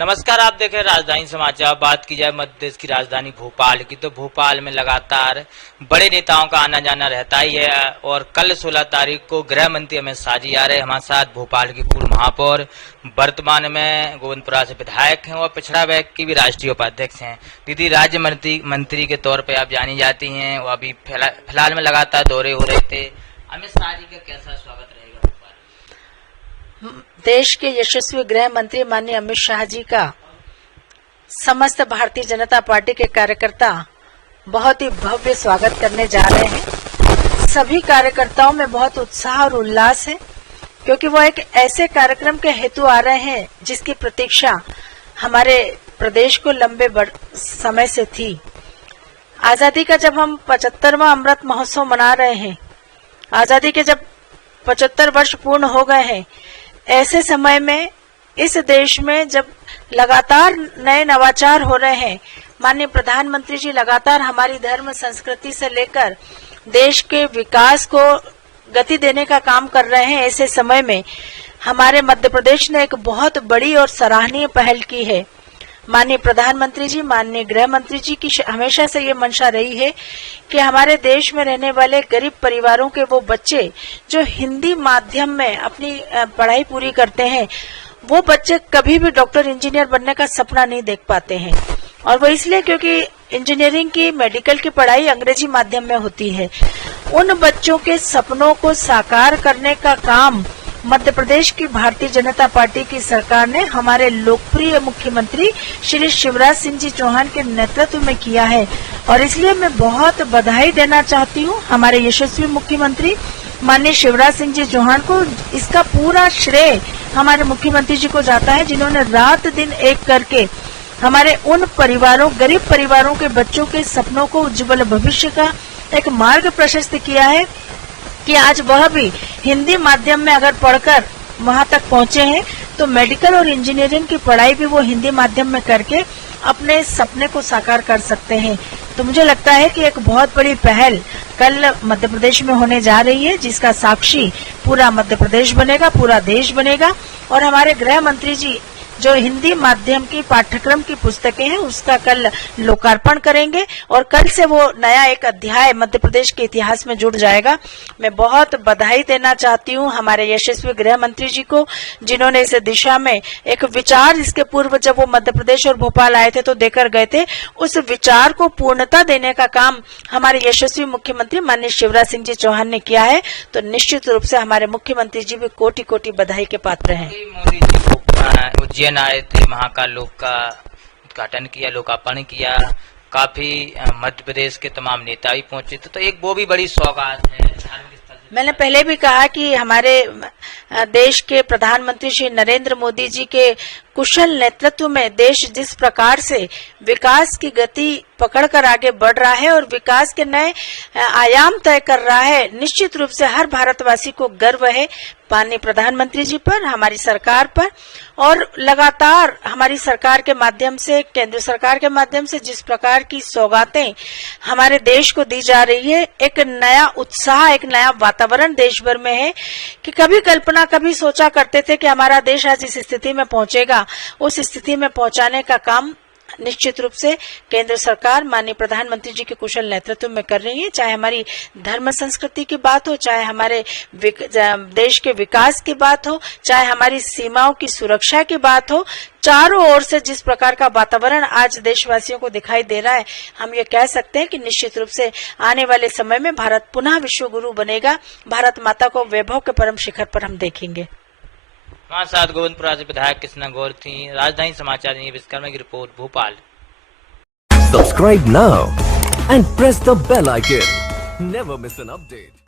नमस्कार, आप देखें राजधानी समाचार। बात की जाए मध्य प्रदेश की राजधानी भोपाल की, तो भोपाल में लगातार बड़े नेताओं का आना जाना रहता ही है। और कल 16 तारीख को गृह मंत्री अमित शाह जी आ रहे हैं हमारे साथ। भोपाल की पूर्व महापौर, वर्तमान में गोविंदपुरा से विधायक हैं और पिछड़ा वर्ग की भी राष्ट्रीय उपाध्यक्ष हैं। दीदी, राज्य मंत्री के तौर पर आप जानी जाती हैं। वो अभी फिलहाल में लगातार दौरे हो रहे थे। अमित शाह जी का कैसा स्वागत रहेगा? देश के यशस्वी गृह मंत्री माननीय अमित शाह जी का समस्त भारतीय जनता पार्टी के कार्यकर्ता बहुत ही भव्य स्वागत करने जा रहे हैं। सभी कार्यकर्ताओं में बहुत उत्साह और उल्लास है, क्योंकि वो एक ऐसे कार्यक्रम के हेतु आ रहे हैं जिसकी प्रतीक्षा हमारे प्रदेश को लंबे समय से थी। आजादी का जब हम 75वां अमृत महोत्सव मना रहे हैं, आजादी के जब 75 वर्ष पूर्ण हो गए हैं, ऐसे समय में इस देश में जब लगातार नए नवाचार हो रहे हैं, माननीय प्रधानमंत्री जी लगातार हमारी धर्म संस्कृति से लेकर देश के विकास को गति देने का काम कर रहे हैं, ऐसे समय में हमारे मध्य प्रदेश ने एक बहुत बड़ी और सराहनीय पहल की है। माननीय प्रधानमंत्री जी, माननीय गृह मंत्री जी की हमेशा से ये मंशा रही है कि हमारे देश में रहने वाले गरीब परिवारों के वो बच्चे जो हिंदी माध्यम में अपनी पढ़ाई पूरी करते हैं, वो बच्चे कभी भी डॉक्टर इंजीनियर बनने का सपना नहीं देख पाते हैं। और वो इसलिए क्योंकि इंजीनियरिंग की, मेडिकल की पढ़ाई अंग्रेजी माध्यम में होती है। उन बच्चों के सपनों को साकार करने का काम मध्य प्रदेश की भारतीय जनता पार्टी की सरकार ने हमारे लोकप्रिय मुख्यमंत्री श्री शिवराज सिंह जी चौहान के नेतृत्व में किया है। और इसलिए मैं बहुत बधाई देना चाहती हूँ हमारे यशस्वी मुख्यमंत्री माननीय शिवराज सिंह जी चौहान को। इसका पूरा श्रेय हमारे मुख्यमंत्री जी को जाता है, जिन्होंने रात दिन एक करके हमारे उन परिवारों, गरीब परिवारों के बच्चों के सपनों को, उज्जवल भविष्य का एक मार्ग प्रशस्त किया है कि आज वह भी हिंदी माध्यम में अगर पढ़कर वहां तक पहुंचे हैं, तो मेडिकल और इंजीनियरिंग की पढ़ाई भी वो हिंदी माध्यम में करके अपने सपने को साकार कर सकते हैं। तो मुझे लगता है कि एक बहुत बड़ी पहल कल मध्य प्रदेश में होने जा रही है, जिसका साक्षी पूरा मध्य प्रदेश बनेगा, पूरा देश बनेगा। और हमारे गृह मंत्री जी जो हिंदी माध्यम की पाठ्यक्रम की पुस्तकें हैं, उसका कल लोकार्पण करेंगे और कल से वो नया एक अध्याय मध्य प्रदेश के इतिहास में जुड़ जाएगा। मैं बहुत बधाई देना चाहती हूँ हमारे यशस्वी गृह मंत्री जी को, जिन्होंने इस दिशा में एक विचार, इसके पूर्व जब वो मध्य प्रदेश और भोपाल आए थे तो देकर गए थे, उस विचार को पूर्णता देने का काम हमारे यशस्वी मुख्यमंत्री माननीय शिवराज सिंह जी चौहान ने किया है। तो निश्चित रूप से हमारे मुख्यमंत्री जी भी कोटि कोटि बधाई के पात्र हैं। उज्जैन आए थे, महाकाल लोक का उद्घाटन किया, लोकार्पण किया। काफी मध्य प्रदेश के तमाम नेता भी पहुंचे थे, तो एक वो भी बड़ी सौगात है धार्मिक स्थल। मैंने पहले भी कहा कि हमारे देश के प्रधानमंत्री श्री नरेंद्र मोदी जी के कुशल नेतृत्व में देश जिस प्रकार से विकास की गति पकड़कर आगे बढ़ रहा है और विकास के नए आयाम तय कर रहा है, निश्चित रूप से हर भारतवासी को गर्व है माननीय प्रधानमंत्री जी पर, हमारी सरकार पर। और लगातार हमारी सरकार के माध्यम से, केंद्र सरकार के माध्यम से जिस प्रकार की सौगातें हमारे देश को दी जा रही है, एक नया उत्साह, एक नया वातावरण देश भर में है कि कभी सोचा करते थे कि हमारा देश आज इस स्थिति में पहुंचेगा। उस स्थिति में पहुंचाने का काम निश्चित रूप से केंद्र सरकार माननीय प्रधानमंत्री जी के कुशल नेतृत्व में कर रही है। चाहे हमारी धर्म संस्कृति की बात हो, चाहे हमारे देश के विकास की बात हो, चाहे हमारी सीमाओं की सुरक्षा की बात हो, चारों ओर से जिस प्रकार का वातावरण आज देशवासियों को दिखाई दे रहा है, हम ये कह सकते हैं कि निश्चित रूप से आने वाले समय में भारत पुनः विश्व गुरु बनेगा। भारत माता को वैभव के परम शिखर पर हम देखेंगे। हमारे साथ गोविंदपुरा से विधायक कृष्णा गौर थी। राजधानी समाचार विश्वकर्मा की report, Bhopal. Subscribe now and press the bell icon. Never miss an update.